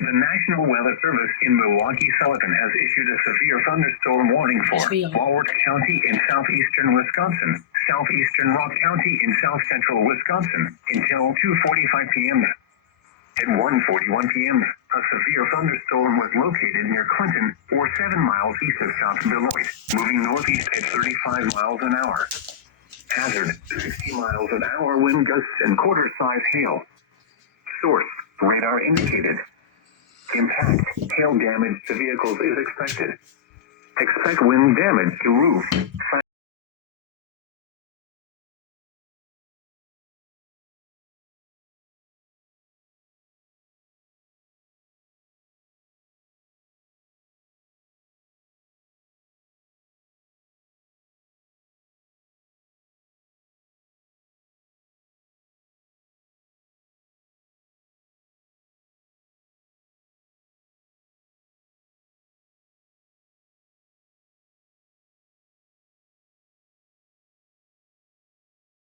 The National Weather Service in Milwaukee-Sullivan has issued a severe thunderstorm warning for Walworth County in southeastern Wisconsin, southeastern Rock County in south-central Wisconsin, until 2:45 p.m. At 1:41 p.m., a severe thunderstorm was located near Clinton, or 7 miles east of South Beloit, moving northeast at 35 miles an hour. Hazard, 60 miles an hour wind gusts and quarter-size hail. Source, radar indicated. Impact, hail damage to vehicles is expected. Expect wind damage to roof,